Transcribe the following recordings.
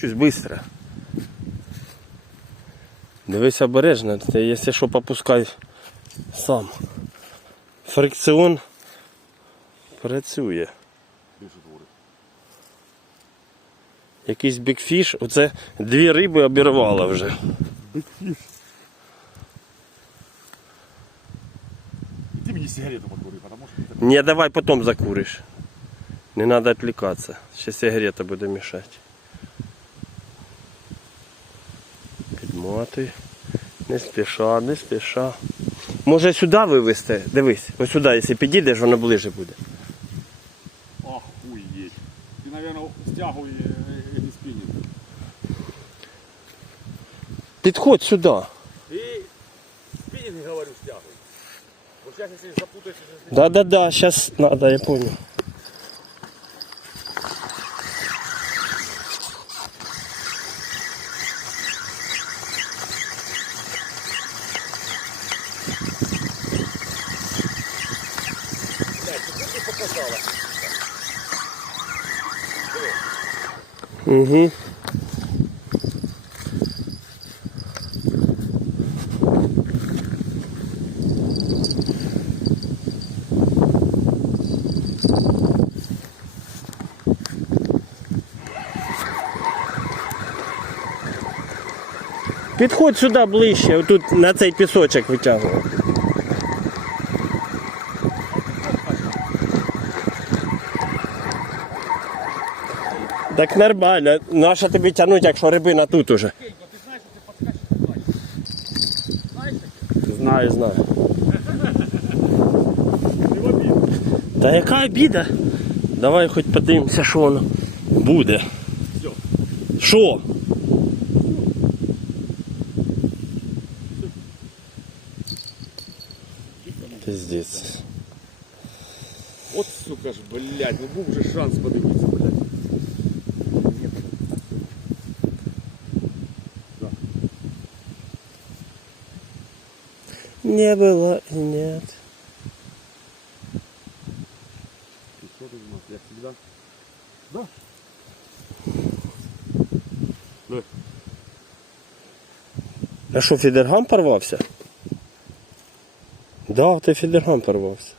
Щось швидко. Дивись обережно, ти, якщо що попускай сам. Фрикціон працює. Якийсь бікфіш, оце дві риби обірвало вже. Иди мне сигарету подкури, потому что это Не, давай потом закуришь. Не надо отвлекаться. Сейчас сигарета буде мешать. Підмотуй. Не спіша, не спіша. Може сюди вивезти? Дивись, ось сюди, якщо підійдеш, воно ближе буде. охуеть. Ты, наверное, стягивай э, эти спиннинги. Підходь сюди. И спиннинги, говорю, стягивай. Вот сейчас, если запутаешься, если Да-да-да, сейчас надо, я Понял. Угу. Підходь сюди ближче, отут на цей пісочок витягуй. Так нормально. Наша тобі тягнуть, якщо рибина тут уже. Знаю, знаю. Та яка обіда? Давай хоч подивимося, що воно буде. Що? Пиздец. Вот, сука ж, блядь, ну був же шанс подивитися, блядь. Не было и нет. И что ты нас, як всегда? Да. Да. А що, фідергам порвався? Да, ти фідергам порвався.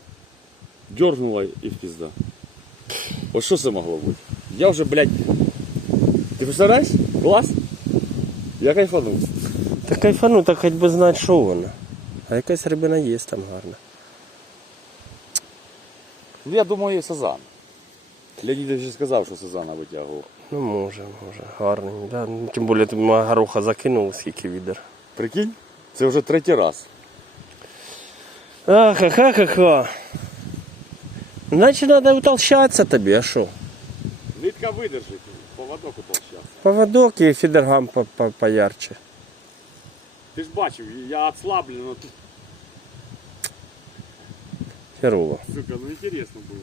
Дернула і в пизда. Ось що це могло бути? Я вже, блядь. Ти представляєш? Клас? Я кайфанув. Та кайфану, так хоч би знати, що воно. А якась рибина є там гарна. Ну, я думаю, сазан. Леонід вже сказав, що сазана витягував. Ну може, може, гарний. Да? Ну, Тим більше ти гороха закинув, скільки відер. Прикинь? Це вже третій раз. Ахахахаха. Значить, треба утолщатися тобі, а що? Нитка видержить, поводок утолщався. Поводок і фідергам по- по- поярче. Ти ж бачив, я отслаблен, но тут, Херово. сука, ну інтересно було.